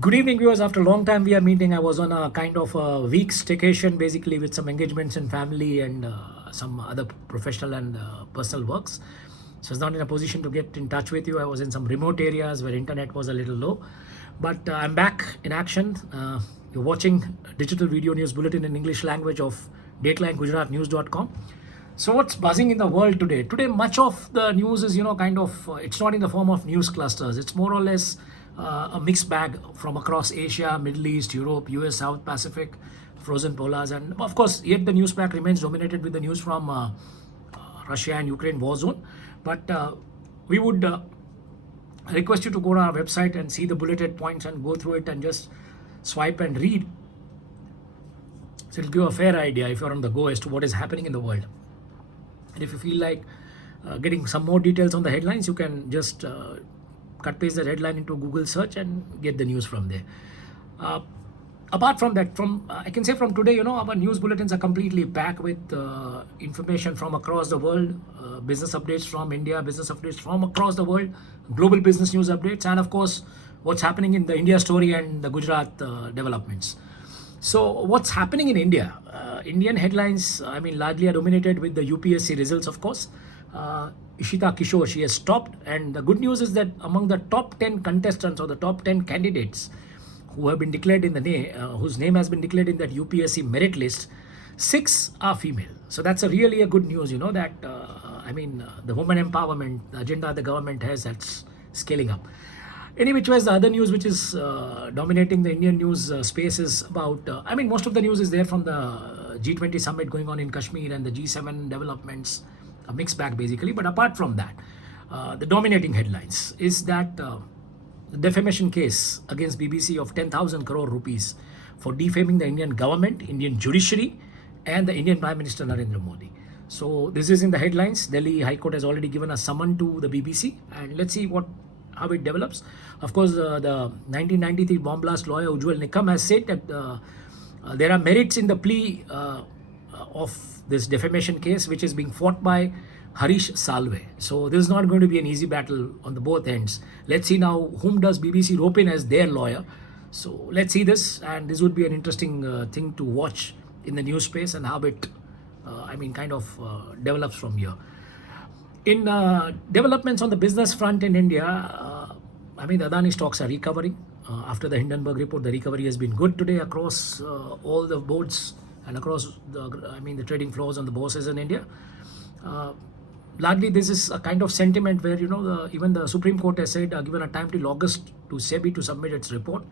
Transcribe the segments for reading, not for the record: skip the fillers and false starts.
Good evening, viewers. After a long time, we are meeting. I was on a kind of a week's staycation, basically with some engagements in family and some other professional and personal works. So I was not in a position to get in touch with you. I was in some remote areas where internet was a little low, but I'm back in action. You're watching digital video news bulletin in English language of datelinegujaratnews.com. So what's buzzing in the world today? Today, much of the news is, kind of, it's not in the form of news clusters. It's more or less a mixed bag from across Asia, Middle East, Europe, US, South Pacific, frozen polars. And of course, yet the news pack remains dominated with the news from Russia and Ukraine war zone. But we would request you to go to our website and see the bulleted points and go through it and just swipe and read. So it'll give a fair idea if you're on the go as to what is happening in the world. And if you feel like getting some more details on the headlines, you can just cut paste the headline into Google search and get the news from there. Apart from that, I can say from today, our news bulletins are completely packed with information from across the world, business updates from India, business updates from across the world, global business news updates, and of course, what's happening in the India story and the Gujarat developments. So what's happening in India? Indian headlines, largely are dominated with the UPSC results, of course. Ishita Kishore, she has stopped. And the good news is that among the top 10 contestants or the top 10 candidates who have been declared in the whose name has been declared in that UPSC merit list, 6 are female. So that's really a good news, that, the women empowerment, the agenda the government has, that's scaling up. Any which ways, the other news which is dominating the Indian news space is about, most of the news is there from the G20 summit going on in Kashmir and the G7 developments, a mixed bag basically. But apart from that, the dominating headlines is that the defamation case against BBC of 10,000 crore rupees for defaming the Indian government, Indian judiciary, and the Indian Prime Minister Narendra Modi. So this is in the headlines. Delhi High Court has already given a summon to the BBC, and let's see how it develops. Of course, the 1993 bomb blast lawyer Ujjwal Nikam has said that there are merits in the plea of this defamation case, which is being fought by Harish Salve. So this is not going to be an easy battle on the both ends. Let's see now whom does BBC rope in as their lawyer. So let's see this, and this would be an interesting thing to watch in the news space and how it, develops from here. In developments on the business front in India, the Adani stocks are recovering. After the Hindenburg report, the recovery has been good today across all the boards and across the trading floors on the bourses in India. Largely, this is a kind of sentiment where, even the Supreme Court has said, given a time till August to SEBI to submit its report.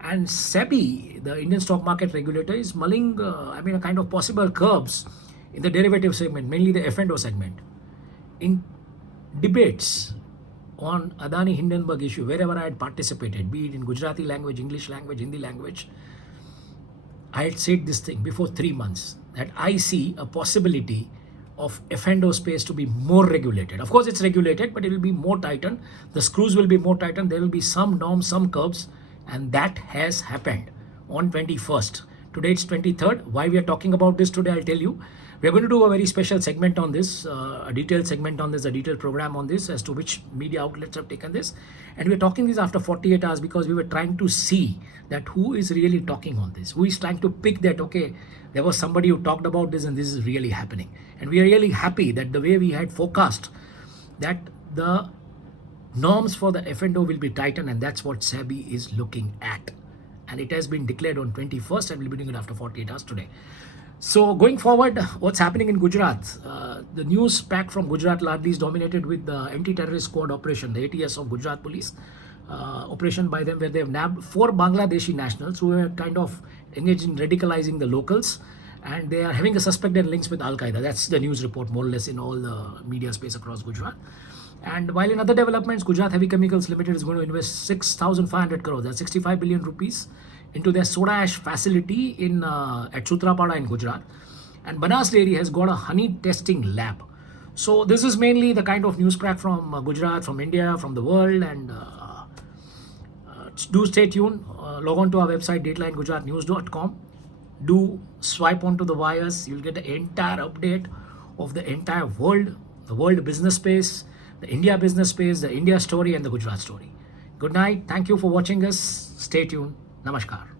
And SEBI, the Indian stock market regulator, is mulling, a kind of possible curbs in the derivative segment, mainly the F&O segment. In debates on Adani Hindenburg issue, wherever I had participated, be it in Gujarati language, English language, Hindi language, I had said this thing before 3 months, that I see a possibility of F&O space to be more regulated. Of course, it's regulated, but it will be more tightened. The screws will be more tightened. There will be some norms, some curbs, and that has happened on 21st. Today it's 23rd. Why we are talking about this today, I'll tell you. We are going to do a very special segment on this, a detailed segment on this, a detailed program on this as to which media outlets have taken this. And we're talking this after 48 hours because we were trying to see that who is really talking on this, who is trying to pick that, okay, there was somebody who talked about this and this is really happening. And we are really happy that the way we had forecast that the norms for the F&O will be tightened, and that's what SEBI is looking at. And it has been declared on 21st and we'll be doing it after 48 hours today. So going forward, what's happening in Gujarat? The news pack from Gujarat largely is dominated with the anti-terrorist squad operation, the ATS of Gujarat police, operation by them where they have nabbed 4 Bangladeshi nationals who were kind of engaged in radicalizing the locals, and they are having a suspected links with Al-Qaeda. That's the news report more or less in all the media space across Gujarat. And while in other developments, Gujarat Heavy Chemicals Limited is going to invest 6,500 crores, that's 65 billion rupees, into their soda ash facility at Sutrapada in Gujarat. And Banas Dairy has got a honey testing lab. So this is mainly the kind of news crack from Gujarat, from India, from the world. And do stay tuned. Log on to our website, datelinegujaratnews.com. Do swipe onto the wires. You'll get the entire update of the entire world, the world business space, the India business space, the India story, and the Gujarat story. Good night. Thank you for watching us. Stay tuned. Namaskar.